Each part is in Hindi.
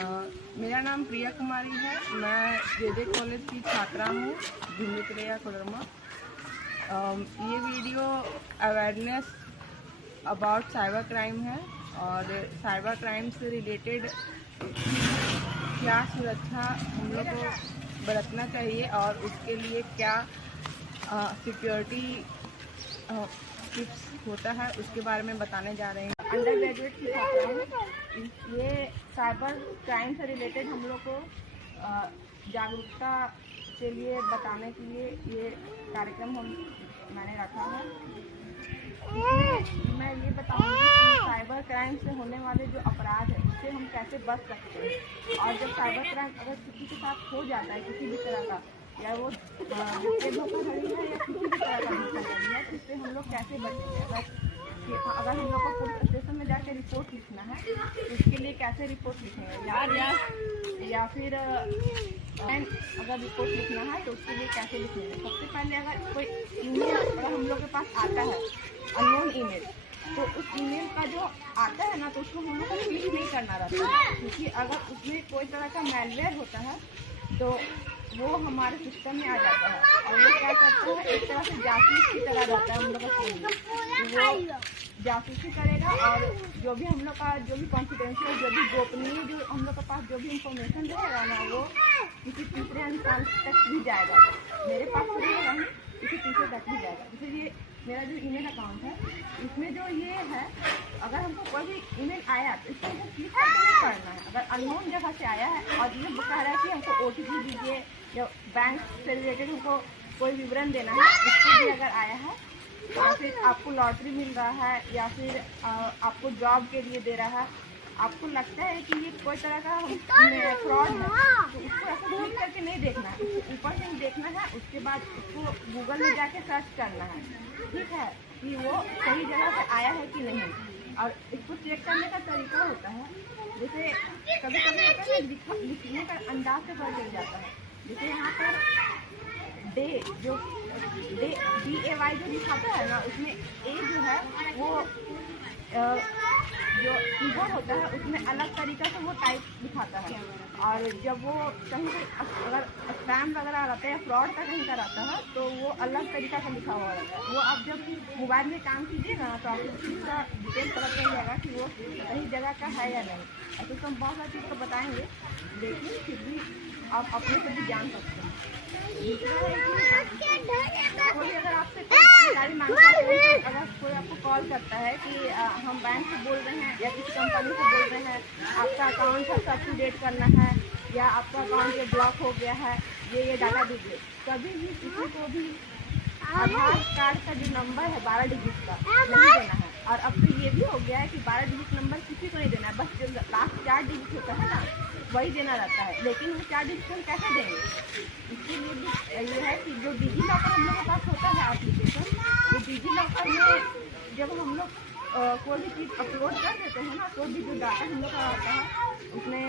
मेरा नाम प्रिया कुमारी है। मैं जे कॉलेज की छात्रा हूँ, भिंडुकरिया कोडरमा। ये video awareness about cyber crime है और साइबर क्राइम से रिलेटेड क्या सुरक्षा हम लोग को बरतना चाहिए और उसके लिए क्या सिक्योरिटी टिप्स होता है उसके बारे में बताने जा रहे हैं। अंडर ग्रेजुएट की छात्रा हूँ। ये साइबर क्राइम से रिलेटेड हम लोग को जागरूकता के लिए बताने के लिए ये कार्यक्रम मैंने रखा है। मैं ये बताऊंगी कि साइबर क्राइम से होने वाले जो अपराध है उससे हम कैसे बच सकते हैं, और जब साइबर क्राइम अगर किसी के साथ हो जाता है किसी भी तरह का, या वो धोखाधड़ी है या किसी भी तरह का धोखाधड़ी है, तो इससे हम लोग कैसे बचेंगे। अगर हम लोग को पुलिस स्टेशन में जाके रिपोर्ट लिखना है तो उसके लिए कैसे रिपोर्ट लिखेंगे, या फिर अगर रिपोर्ट लिखना है तो उसके लिए कैसे लिखेंगे। सबसे पहले अगर कोई ईमेल अगर हम लोग के पास आता है अननोन ईमेल, तो उस ईमेल का जो आता है ना तो उसको हम लोग को क्लिक नहीं करना रहता है, क्योंकि अगर उसमें कोई तरह का मैलवेयर होता है तो वो हमारे सिस्टम में आ जाता है और वो क्या करता है, एक तरह से जासूस की तरह रहता है हम लोग का फोन। तो वो जासूसी करेगा और जो भी हम लोग का जो भी कॉन्फिडेंशियल जो भी गोपनीय जो हम लोग के पास जो भी इंफॉर्मेशन रहेगा ना वो किसी तीसरे इंसान तक भी जाएगा। मेरे पास तो रहेगा नहीं, किसी तीसरे तक भी जाएगा। जैसे ये मेरा जो ईमेल अकाउंट है इसमें जो ये है, अगर हमको कोई भी ईमेल आया तो इसको हमको क्लिक करके नहीं करना है। अगर अननोन जगह से आया है और ये बता रहा है कि हमको OTP दीजिए या बैंक से रिलेटेड हमको कोई विवरण देना है, इसके भी अगर आया है, या फिर आपको लॉटरी मिल रहा है या फिर आपको जॉब के लिए दे रहा है, आपको लगता है कि ये कोई तरह का फ्रॉड है, तो उसको ऐसा क्लिक करके नहीं देखना है, उसको ऊपर से देखना है। उसके बाद उसको गूगल में जाके सर्च करना है, ठीक है, कि वो सही जगह से आया है कि नहीं। और इसको चेक करने का तरीका होता है, जैसे कभी कभी होता है लिखने का अंदाज से पता चल जाता है। जैसे यहाँ पर DAY जो लिखाता है ना, उसमें A जो है वो जो कीबोर्ड होता है उसमें अलग तरीका से वो टाइप दिखाता है, और जब वो कहीं से अगर स्पैम वगैरह रहता है या फ्रॉड का कहीं का रहता है तो वो अलग तरीका से लिखा हुआ रहता है। वो आप जब मोबाइल में काम कीजिएगा ना तो आपको इसका डिटेल पता चल जाएगा कि वो सही जगह का है या नहीं। ऐसे तो हम बहुत सारी चीज़ को बताएंगे, लेकिन फिर भी आप अपने से भी जान सकते हैं। कोई अगर आपसे कोई जानकारी मांगता है, अगर कोई आपको कॉल करता है कि हम बैंक से बोल रहे हैं या किसी कंपनी से बोल रहे हैं, आपका अकाउंट है अप टू डेट करना है या आपका अकाउंट ये ब्लॉक हो गया है, ये डाटा दीजिए, कभी भी किसी को भी आधार कार्ड का जो नंबर है 12 डिजिट का नहीं देना है। और अब तो ये भी हो गया है कि 12 डिजिट नंबर किसी को नहीं देना है, बस जो लास्ट 4 डिजिट होता है ना वही देना रहता है। लेकिन वो 4 डिजिट हम कैसे देंगे, इसके लिए भी ये है कि जो डिजी लॉकर हम लोग के पास होता है एप्लीकेशन, वो डिजी लॉकर में जब हम लोग कोई भी चीज़ अपलोड कर देते हैं ना, कोई भी जो डाटा हम लोग का रहता है उसमें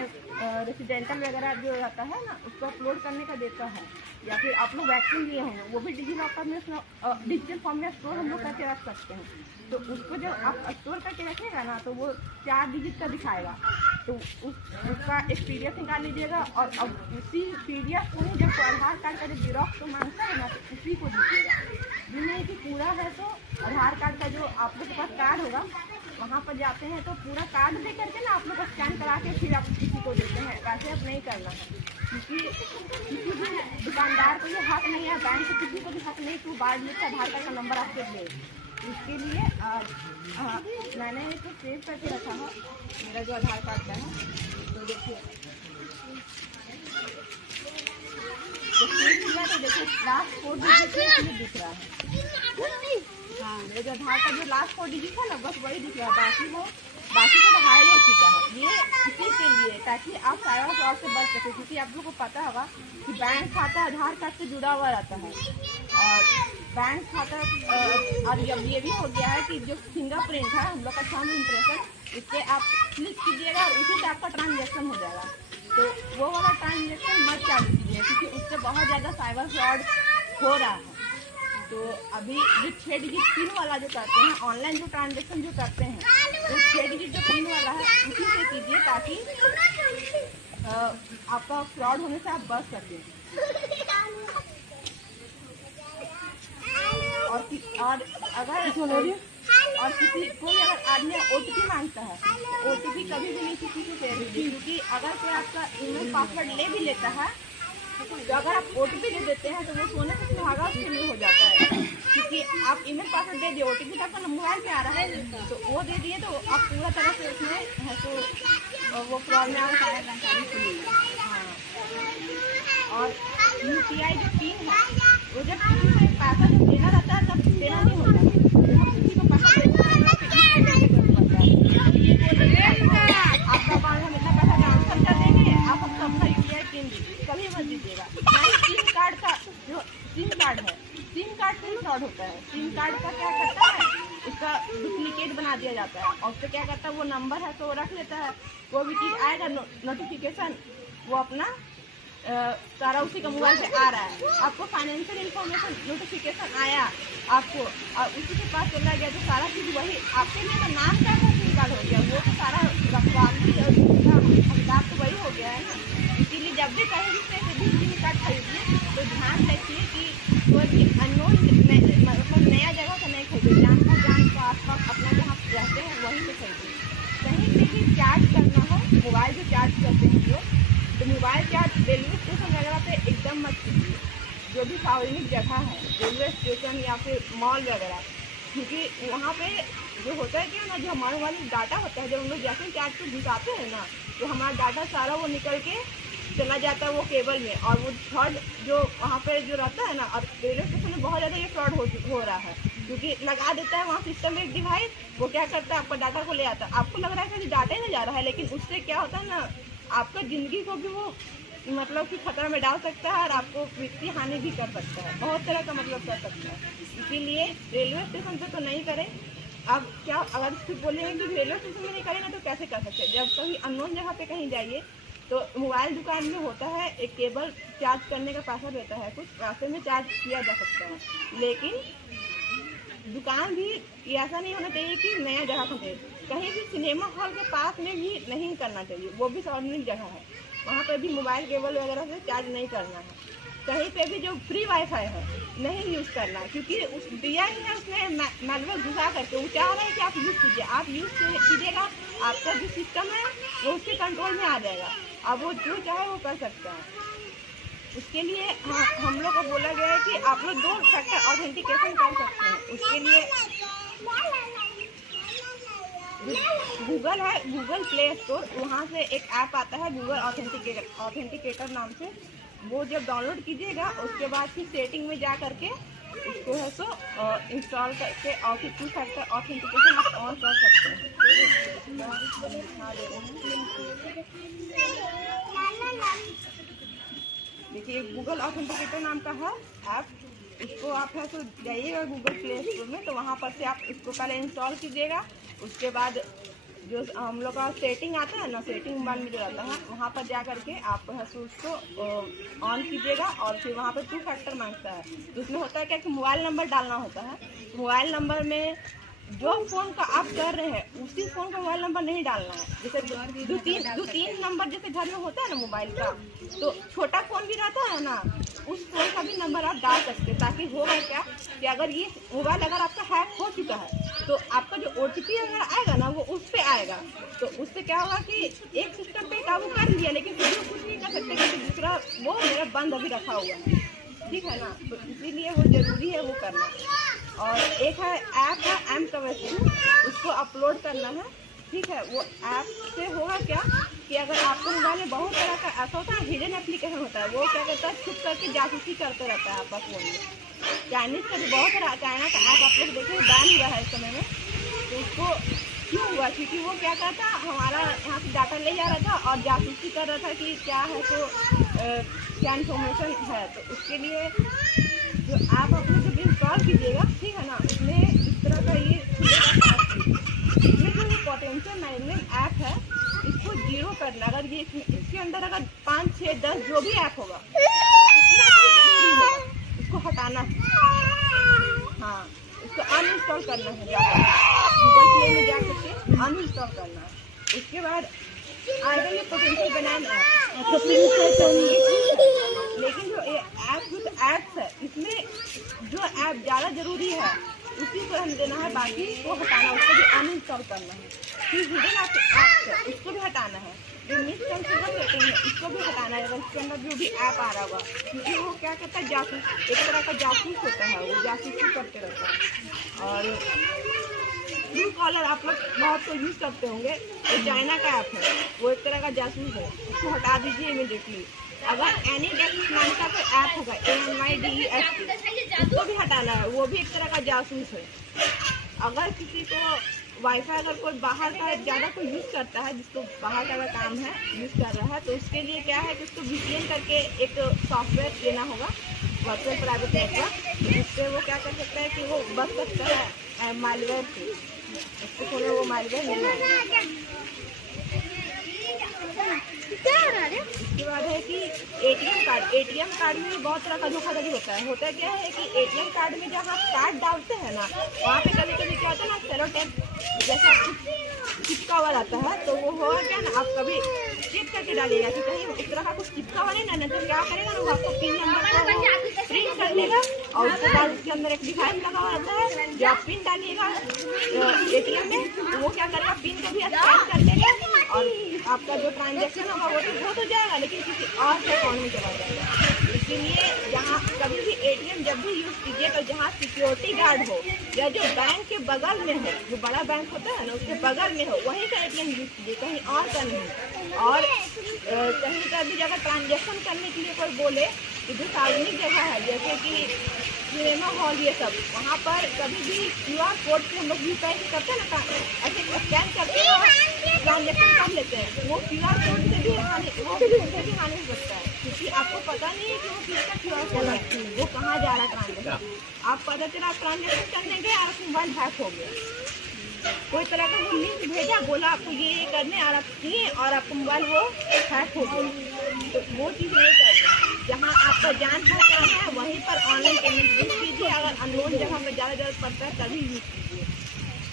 रेसिडेंटल वगैरह जो रहता है ना उसको अपलोड करने का देता है, या फिर आप लोग वैक्सीन लिए होंगे वो भी डिजी लॉकर में डिजिटल फॉर्म में स्टोर हम लोग करके रख सकते हैं। तो उसको जब आप स्टोर करके रखिएगा ना तो वो 4 डिजिट का दिखाएगा, तो उसका एक PDF निकाल लीजिएगा और अब उसी PDF को जब आधार कार्ड का जब जीरोक्स तो मांगता है ना तो उसी को दीजिएगा। जिन्हें कि पूरा है तो आधार कार्ड का जो आप लोग के पास कार्ड होगा वहाँ पर जाते हैं तो पूरा कार्ड दे करके ना आप लोग को स्कैन करा के फिर आप किसी को देते हैं। वैसे अब नहीं करना है, क्योंकि किसी भी दुकानदार को ये हक नहीं है, बैंक को किसी को भी हक नहीं कि 12 डिजिट का आधार कार्ड का नंबर आपसे ले। इसके लिए मैंने इसको सेव करके रखा है, मेरा जो आधार कार्ड का है। तो देखिए तो सेव किया तो देखिए लास्ट 4 डिजिट दिख रहा है। हाँ, मेरे जो आधार का जो लास्ट 4 डिजिट है ना बस वही दिख रहा है, बाकी तो हाइड हो चुका है। ये इसी के लिए ताकि आप साइबर फ्रॉड से बच सके, क्योंकि आप लोगों को पता होगा कि बैंक खाता आधार कार्ड से जुड़ा हुआ रहता है, और बैंक खाता और जब ये भी हो गया है कि जो फिंगरप्रिंट है हम लोग का थंब इम्प्रेशन, इससे आप क्लिक कीजिएगा और उसी से आपका ट्रांजेक्शन हो जाएगा। तो वो वाला ट्रांजेक्शन मत चालू कीजिए, क्योंकि उससे बहुत ज़्यादा साइबर फ्रॉड हो रहा है। तो अभी जो 6 डिजिट पिन वाला जो करते हैं, ऑनलाइन जो ट्रांजेक्शन जो करते हैं, तो 6 डिजिट जो पिन वाला है उसी से कीजिए, ताकि आपका फ्रॉड होने से आप बच सकें। और अगर और किसी कोई अगर आदमी OTP मांगता है, OTP कभी भी नहीं किसी को शेयर कीजिए, क्योंकि अगर कोई आपका ईमेल पासवर्ड ले भी लेता है तो अगर आप OTP दे देते हैं तो वो सोने से सुहागा उसके लिए हो जाता है, क्योंकि आप ईमेल पासवर्ड दे दिए, OTP तो आपका मोबाइल पे आ रहा है तो वो दे दिए तो आप पूरा तरह से उसमें है तो वो फ्रॉड में आप सारा जानकारी सुनिए। हाँ, और UPI जो पिन है वो जब किसी से पैसा जब देना रहता है तब देना नहीं होता, किसी को पैसा आपका अकाउंट हम इतना पैसा ट्रांसफर कर देंगे, आप हमको अपना UPI पिन दीजिए, कभी मत दीजिएगा। सिम कार्ड का जो सिम कार्ड है, सिम कार्ड से फ्रॉड होता है। सिम कार्ड का क्या करता है, उसका डुप्लीकेट बना दिया जाता है और उससे क्या करता है वो नंबर है तो वो रख लेता है, कोई भी चीज़ आएगा नोटिफिकेशन वो अपना सारा उसी का मोबाइल से आ रहा है। आपको फाइनेंशियल इंफॉर्मेशन नोटिफिकेशन आया आपको और उसी के पास चला गया तो सारा चीज़ वही आपके लिए तो नाम का सिम कार्ड हो गया, वो तो सारा रखवाली और हकदार तो वही हो गया है ना। इसीलिए जब भी कहीं भी सिम कार्ड खरीदिए तो ध्यान रखिए कि कोई भी अननोन मतलब नया जगह का नहीं खरीदिए, जान पहचान को आसपास अपना जहाँ रहते हैं वहीं से खरीदिए। कहीं पे भी चार्ज करना हो, मोबाइल जो चार्ज करते हैं लोग, तो मोबाइल चार्ज रेलवे स्टेशन वगैरह पे एकदम मत कीजिए, जो भी सार्वजनिक जगह है रेलवे स्टेशन या फिर मॉल वगैरह, क्योंकि वहाँ पे जो होता है क्या ना, जो हमारे वाले डाटा होता है जब हम लोग जैसे चार्ज को घुसाते हैं ना तो हमारा डाटा सारा वो निकल के चला जाता है वो केबल में, और वो थर्ड जो वहाँ पे जो रहता है ना, और रेलवे स्टेशन में बहुत ज़्यादा ये फ्रॉड हो रहा है, क्योंकि लगा देता है वहाँ सिस्टम में एक डिवाइस, वो क्या करता है आपका डाटा को ले आता है, आपको लग रहा है कि डाटा ही नहीं जा रहा है, लेकिन उससे क्या होता है ना आपका ज़िंदगी को भी वो मतलब कि खतरा में डाल सकता है और आपको वित्तीय हानि भी कर सकता है, बहुत तरह का मतलब कर सकता है। इसीलिए रेलवे स्टेशन पे तो नहीं करें। अब क्या अगर फिर बोलेंगे कि रेलवे स्टेशन में नहीं करेंगे तो कैसे कर सकते हैं, जब कभी अननोन जगह पे कहीं जाइए तो मोबाइल दुकान में होता है एक केबल चार्ज करने का पैसा देता है, कुछ पैसे में चार्ज किया जा सकता है, लेकिन दुकान भी ऐसा नहीं होना चाहिए कि नया जगह खरीदे, कहीं भी सिनेमा हॉल के पास में भी नहीं करना चाहिए, वो भी सार्वजनिक जगह है, वहाँ पर भी मोबाइल केबल वगैरह से चार्ज नहीं करना है। कहीं पे भी जो फ्री वाईफाई है नहीं यूज़ करना, क्योंकि उस दिया ही है उसने मैनुअल घुसा करके, वो चाह रहे हैं कि आप यूज़ कीजिए, आप यूज़ कीजिएगा, आपका जो सिस्टम है वो उसके कंट्रोल में आ जाएगा, अब वो जो चाहे वो कर सकता है। उसके लिए हम लोग को बोला गया है कि आप लोग 2 फैक्टर ऑथेंटिकेशन कर सकते हैं। उसके लिए गूगल है, गूगल प्ले स्टोर, वहाँ से एक ऐप आता है गूगल ऑथेंटिकेटर नाम से, वो जब डाउनलोड कीजिएगा उसके बाद फिर सेटिंग में जा करके उसको है सो इंस्टॉल करके और फिर 2 फैक्टर ऑथेंटिकेशन आप ऑन कर सकते हैं। देखिए गूगल ऑथेंटिकेटर नाम का है ऐप, इसको आप है तो जाइएगा गूगल प्ले स्टोर में, तो वहाँ पर से आप इसको पहले इंस्टॉल कीजिएगा, उसके बाद जो हम लोग का सेटिंग आता है ना, सेटिंग बार में जो रहता है वहाँ पर जा करके आप है तो उसको ऑन कीजिएगा, और फिर वहाँ पर 2 फैक्टर मांगता है, तो उसमें होता है क्या कि मोबाइल नंबर डालना होता है, मोबाइल नंबर में जो फ़ोन का आप कर रहे हैं उसी फ़ोन का मोबाइल नंबर नहीं डालना है, जैसे दो तीन नंबर जैसे घर में होता है ना मोबाइल का, तो छोटा फ़ोन भी रहता है ना, उस फ़ोन का भी नंबर आप डाल सकते हैं, ताकि होगा क्या कि अगर ये मोबाइल अगर आपका हैक हो चुका है तो आपका जो OTP अगर आएगा ना वो उस पर आएगा, तो उससे क्या होगा कि एक सिस्टम पे काबू कर लिया लेकिन फिर भी कुछ नहीं कर सकते, क्योंकि दूसरा वो मेरा बंद अभी रखा हुआ है, ठीक है ना, तो इसीलिए वो ज़रूरी है वो करना। और एक है ऐप है M2, उसको अपलोड करना है, ठीक है। वो ऐप से होगा क्या कि अगर आपको मोबाइल में बहुत तरह का ऐसा होता है, हिडन एप्लीकेशन होता है, वो क्या करता है छुप करके जासूसी करते रहता है आपका फ़ोन में। चाइनीज़ का भी बहुत तरह, चाइना का ऐप आप लोग देखें बैन हुआ है इस समय में, तो उसको क्यों हुआ, क्योंकि वो क्या करता हमारा यहाँ से डाटा ले जा रहा था और जासूसी कर रहा था कि क्या है तो क्या इन्फॉर्मेशन है, तो उसके लिए जो ऐप आप लोग जब इंस्टॉल कीजिएगा, ठीक है ना, उसमें इस तरह का ये इसमें जो पोटेंशियल मैनेजमेंट ऐप है इसको 0 करना, अगर ये इसके अंदर अगर 5, 6, 10 जो भी ऐप होगा इसको हटाना है, हाँ इसको अनइंस्टॉल करना है, जाकर गूगल प्ले में जा करके अनइंस्टॉल करना है। उसके बाद आएगा ये पोटेंशियल बनाना ऐप। लेकिन जो ऐप्स है इसमें जो ऐप ज़्यादा जरूरी है उसी को रहने देना है, बाकी को हटाना, उसको भी अनइंस्टॉल करना है। फिर हिडन ऐप्स है उसको भी हटाना है, जो मिसकंफिगर होते हैं इसको भी हटाना है। अगर इसके अंदर जो भी ऐप आ रहा होगा, क्योंकि वो क्या करता है, जासूस, एक तरह का जासूस होता है, वो जासूसी करते रहता है। और ट्रू कॉलर आप लोग बहुत तो यूज़ करते होंगे, वो चाइना का ऐप है, वो एक तरह का जासूस है, उसको हटा दीजिए इमीडिएटली। अगर एनीडेस्क नाम का कोई ऐप होगा, ANYDESK, उसको भी हटाना है, वो भी एक तरह का जासूस है। अगर किसी को वाईफाई अगर कोई बाहर का ज़्यादा कोई यूज़ करता है, जिसको बाहर का काम है यूज़ कर रहा है, तो उसके लिए क्या है कि उसको VPN करके एक सॉफ्टवेयर लेना होगा, वर्चुअल प्राइवेट नेटवर्क, जिससे वो क्या कर सकता है कि वो बच सकता है मालवेयर से, उसको थोड़ा वो मालवेयर नहीं आएगा। इसके बाद है कि ATM कार्ड में बहुत तरह का धोखाधड़ी होता है। होता क्या है कि ATM कार्ड में जहाँ कार्ड डालते हैं ना, वहाँ पे कभी कभी क्या होता है ना, सेलो टेप जैसा चिपका हुआ रहता है, तो वो होगा क्या ना, आप कभी चेक करके डालिएगा कि कहीं उस तरह का कुछ चिपका हुआ नहीं ना, तो क्या करेगा ना, वो आपको पिन नंबर को प्रिंट कर लेगा और उसके बाद उसके अंदर एक डिवाइस लगा हुआ रहता है, जो आप पिन डालिएगा ATM में, वो क्या करेगा, पिन को भी स्कैन कर देगा और आपका जो ट्रांजेक्शन होगा वो तो हो जाएगा, लेकिन किसी और के अकाउंट में चला जाएगा। इसलिए जहाँ कभी भी ATM जब भी यूज़ कीजिए तो जहाँ सिक्योरिटी गार्ड हो या जो बैंक के बगल में हो, जो बड़ा बैंक होता है ना उसके बगल में हो, वहीं का ATM यूज़ कीजिए, कहीं और का नहीं। और कहीं का भी जगह ट्रांजेक्शन करने के लिए कोई बोले कि जो सार्वजनिक जगह है, जैसे कि सिनेमा हॉल, ये सब, वहाँ पर कभी भी QR कोड से हम लोग UPI करते हैं ना, ऐसे स्कैन करते हैं और ट्रांजेक्शन कर लेते हैं, वो QR कोड से भी हानि हो सकता है, क्योंकि आपको पता नहीं है कि वो किसका QR कोड है, वो कहाँ जा रहा है ट्रांजेक्शन। आप पता चला ट्रांजेक्शन करने गए और मोबाइल हैक हो गया, कोई तरह का वो लिंक भेजा, बोला आपको ये करने और आप किए और आपको मोबाइल वो हैक हो गया, तो वो चीज़ नहीं करना। जहाँ आपका जान पहचान है वहीं पर ऑनलाइन पेमेंट यूज़ कीजिए, अगर अननोन जगह पर ज़्यादा ज़रूरत पड़ता है तभी यूज़ कीजिए,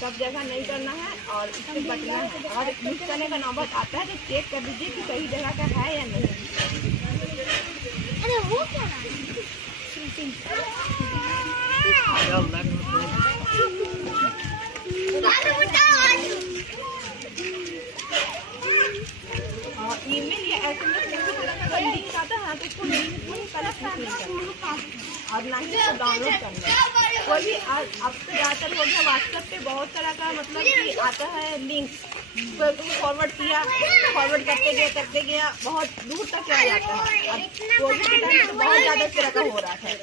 सब जगह नहीं करना है और इससे बचना है। और यूज़ करने का नौबत आता है तो चेक कर लीजिए कि सही जगह का है या नहीं। अरे वो क्या ईमेल या SMS लिंक आता है तो उसको लिंक में पहले क्लिक नहीं करना और ना ही उसको डाउनलोड करना। कोई भी अब तो ज़्यादातर हो गया व्हाट्सएप पे बहुत तरह का मतलब कि आता है लिंक, तो तुम फॉरवर्ड किया, फॉरवर्ड करते गया बहुत दूर तक चला जाता है। अब कोविड के टाइम तो बहुत ज़्यादा इस तरह का हो रहा है,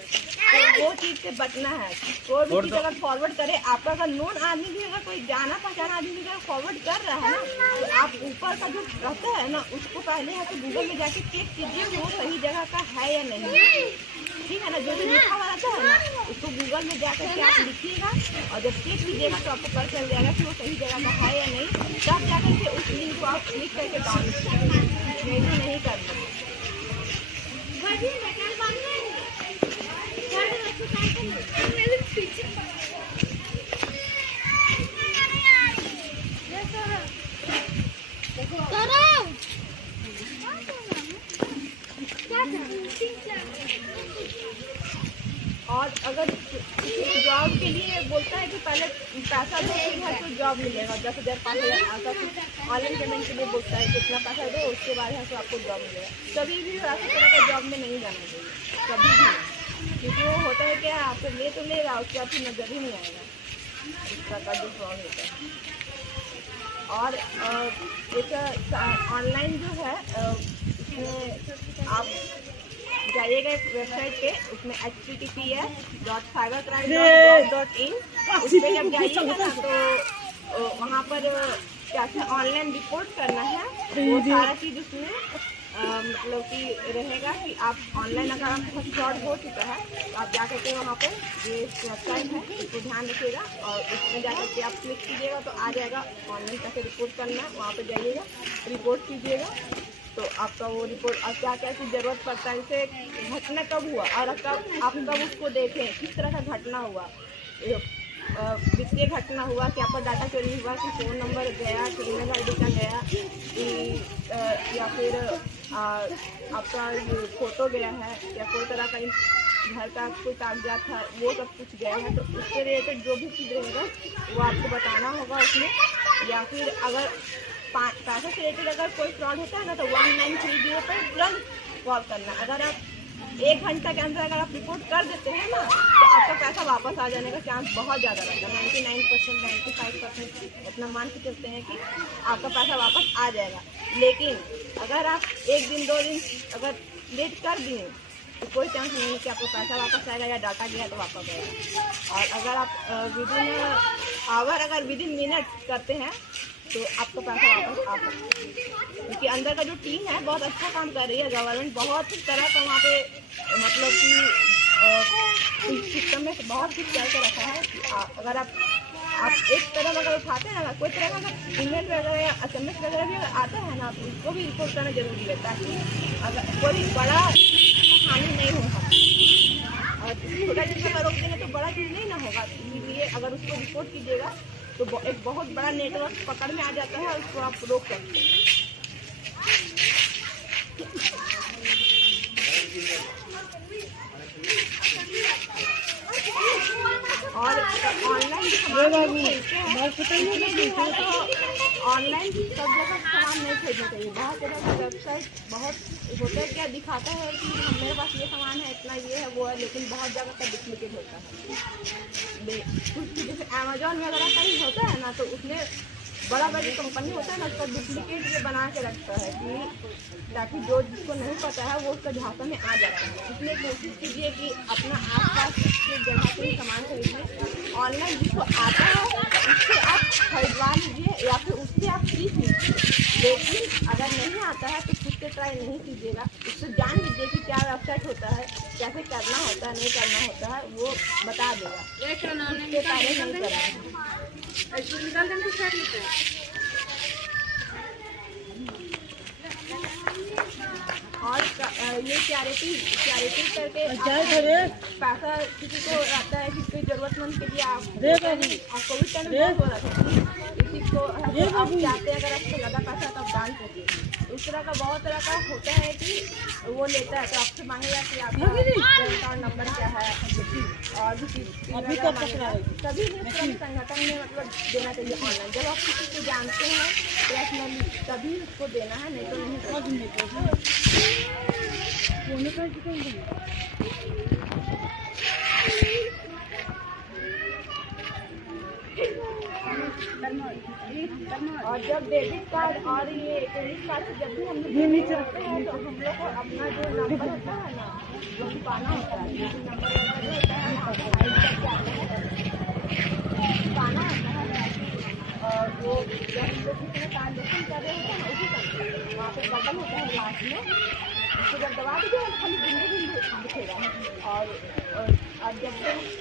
तो वो चीज़ से बचना है। कोई भी चीज़ अगर फॉरवर्ड करे, आपका अगर नोन आदमी भी अगर कोई जाना पहचाना आदमी भी अगर फॉरवर्ड कर रहा है ना, तो आप ऊपर का जो रहता है ना उसको पहले है तो गूगल में जाके चेक कीजिए कि वो सही जगह का है या नहीं, ठीक है ना। जो भी लिखा हुआ रहता है ना उसको गूगल में जाकर के आप लिखिएगा और जब चेक कीजिएगा तो आपको पता चल जाएगा कि वो सही जगह का है या नहीं, तब जाकर के उस लिंक को आप क्लिक करके डाउनलोड कीजिए, नहीं करना। और अगर जॉब के लिए बोलता है कि पहले पैसा दो तो जॉब मिलेगा, 10,000 5,000 ऐसा कुछ ऑनलाइन पेमेंट के लिए बोलता है, कितना पैसा दो उसके बाद है तो आपको जॉब मिलेगा। कभी भी ऐसा तरह का जॉब में नहीं जाना चाहिए, कभी भी, क्योंकि वो होता है क्या, आपको ले तो ले रहा उसके बाद फिर नजर ही नहीं आएगा इस तरह का जो फ्रॉड होता है। और एक ऑनलाइन जो है उसमें आप जाइएगा एक वेबसाइट पे, उसमें https://cybercrime.gov.in, उस पर जब जाइएगा ना तो वहाँ पर क्या ऑनलाइन रिपोर्ट करना है, वो सारा चीज़ उसमें मतलब कि रहेगा कि आप ऑनलाइन अगर आपका फ्रॉड हो चुका है तो आप जाकर के वहाँ पर ये वेबसाइट है उसको ध्यान रखिएगा और उसमें जाकर के आप क्लिक कीजिएगा तो आ जाएगा ऑनलाइन कैसे रिपोर्ट करना है, वहाँ पर जाइएगा रिपोर्ट कीजिएगा तो आपका वो रिपोर्ट और क्या क्या की ज़रूरत पड़ता है, जैसे घटना कब हुआ और आप कब उसको देखें, किस तरह का घटना हुआ, वित्तीय घटना हुआ कि आपका डाटा चोरी हुआ, कि फ़ोन नंबर गया, कि ईमेल आईडी का गया, कि या फिर आपका फ़ोटो गया है, या कोई तरह का घर का कोई कागजात था वो सब कुछ गया है, तो उससे रिलेटेड जो भी चीज़ रहेगा वो आपको बताना होगा उसमें। या फिर अगर पैसा से रिलेटेड अगर कोई फ्रॉड होता है ना, तो 1930 पर तुरंत कॉल करना। अगर आप 1 घंटा के अंदर अगर आप रिपोर्ट कर देते हैं ना, तो आपका पैसा वापस आ जाने का चांस बहुत ज़्यादा रहता है। 99%, 95% इतना मान के चलते हैं कि आपका पैसा वापस आ जाएगा। लेकिन अगर आप 1 दिन 2 दिन अगर लेट कर दिए तो कोई चांस नहीं है कि आपको पैसा वापस आएगा, या डाटा गया तो वापस आएगा। और अगर आप विदिन आवर अगर विदिन मिनट करते हैं तो आपका पैसा वापस आ सकता है, क्योंकि अंदर का जो टीम है बहुत अच्छा काम कर रही है। गवर्नमेंट बहुत तरह का वहाँ पे मतलब कि सिस्टम में बहुत कुछ करके रखा है कि अगर आप एक तरफ अगर उठाते हैं ना, कोई तरह का अगर ईमेल वगैरह या SMS वगैरह भी अगर आता है ना, तो उसको भी रिपोर्ट करना जरूरी है, ताकि अगर कोई बड़ा हानि नहीं हो। और छोटा चीज़ अगर रोक देंगे तो बड़ा चीज़ नहीं ना होगा, इसलिए अगर उसको रिपोर्ट कीजिएगा तो एक बहुत बड़ा नेटवर्क पकड़ में आ जाता है और उसको आप रोक सकते हैं। और ऑनलाइन ऑनलाइन सब जगह सामान नहीं खरीदना चाहिए। बहुत तरह का वेबसाइट बहुत होता है, क्या दिखाता है कि मेरे पास ये सामान है, इतना ये है वो है, लेकिन बहुत जगह का डुप्लीकेट होता है। कुछ जैसे अमेजोन वगैरह का ही होता है ना, तो उसमें बड़ा बड़ी कंपनी होता है ना, उसका डुप्लीकेट ये बना के रखता है कि ताकि जो जिसको नहीं पता है वो उसका झांसा में आ जाता है। इसलिए कोशिश कीजिए कि अपना आसपास के जगह से ही सामान खरीदें। ऑनलाइन जिसको आता है उससे आप खरीदवा लीजिए, या फिर उससे आप सीख लीजिए। लेकिन अगर नहीं आता है तो खुद से ट्राई नहीं कीजिएगा। उससे जान लीजिए कि क्या वेबसाइट होता है, कैसे करना होता है, नहीं करना होता है, वो बता देगा। नहीं करना और ये चैरिटी करके पैसा किसी को आता है, किसी जरूरतमंद के लिए आप कोविड टाइम में बहुत हो रहा था, किसी को आप चाहते हैं अगर आपको ज़्यादा पैसा तो आप दान करिए। उस तरह का बहुत तरह का होता है कि वो लेता है तो आपसे मांगेगा कि आपका बैंक अकाउंट नंबर क्या है, और भी सभी संगठन में मतलब देना चाहिए ऑनलाइन। जब आप किसी को जानते हैं पर्सनली तभी उसको देना है, नहीं तो नहीं। और जब डेबिट कार्ड और ये क्रेडिट कार्ड से जब भी हम लोग करते हैं तो हम लोग को अपना जो नंबर होता है ना वो छुपाना होता है। नंबर जो होता है छुपाना होता है, और वो जब हम लोग किसी में ट्रांजेक्शन कर रहे होते हैं ना उसी करते वहाँ पे बटन होता है लास्ट में, उसको जब दबा दीजिए खाली जिंदगी दिखेगा। और जब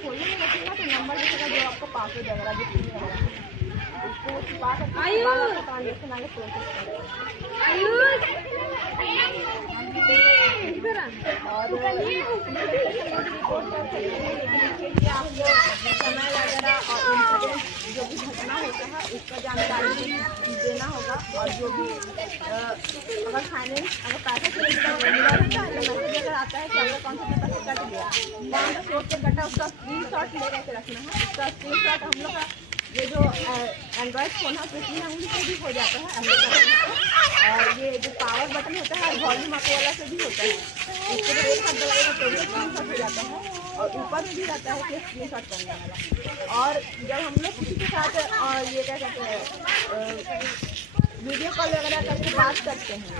खोलने में रखिएगा तो नंबर दिखेगा जो आपको पासवर्ड वगैरह जो पिन वगैरह उसको छुपा सकते ट्रांजेक्शन आगे प्रोसेस करें। और रिपोर्ट कर सकते हैं, लेकिन इसके लिए आपको समय वगैरह और इंसिडेंट जो भी घटना होता है उसका जानकारी देना होगा। और जो भी अगर फाइनेंस अगर पैसा मिला रहता है तो मैसेज अगर आता है कि आपका कौन सा पेपर से कट गया, कौन सा सोर्स से कटा, उसका स्क्रीनशॉट ले करके रखना है। उसका स्क्रीनशॉट हम लोग का ये जो एंड्रॉयड फ़ोन है उसमें उंगली से भी हो जाता है, और ये जो पावर बटन होता है वॉल्यूम अप वाला से भी होता है, उसको एक हाथ दबाएगा तो भी स्क्रीनशॉट हो जाता है, और ऊपर में भी रहता है कि स्क्रीनशॉट करने वाला। और जब हम लोग किसी के साथ ये क्या कहते हैं वीडियो कॉल वगैरह करके बात करते हैं,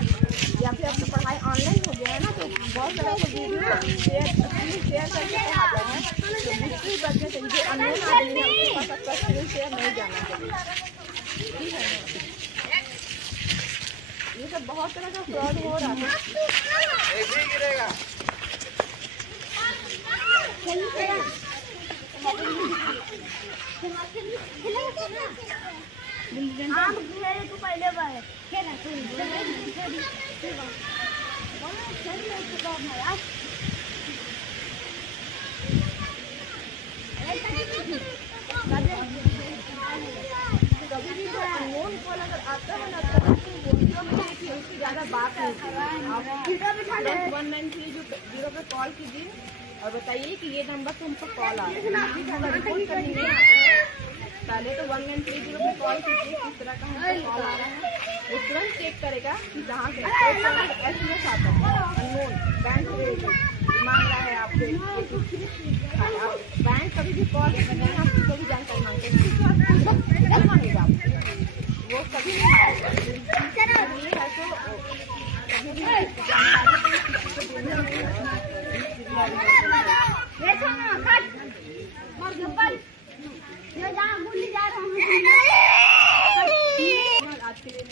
या फिर अपनी पढ़ाई ऑनलाइन हो गया है ना, तो बहुत तरह के वीडियो शेयर करके पढ़ाते हैं, तो मुश्किल बच्चे से जो अननोन आदमी है उसके पास आपका स्क्रीन शेयर नहीं जाना चाहिए, ठीक है। ये सब बहुत तरह का फ्रॉड हो रहा है। तू पहले बार खेला तू ज़्यादा बात नहीं कीजिए। आप 193 पे कॉल कीजिए और बताइए कि ये नंबर से हमको कॉल आ रहा है। अगर रिपोर्ट करनी नहीं आती है पहले तो 1930 पे कॉल कीजिए, किस तरह का हमको कॉल आ रहा है वो तुरंत चेक करेगा कि कहाँ से SMS आता है अननोन बैंक से मांग रहा है आपसे। बैंक कभी भी कॉल करते हैं आप किसी को भी जानकारी मांगते हैं क्या मांगेगा वो कभी नहीं मांगेगा। इसलिए है तो कभी भी आज के लिए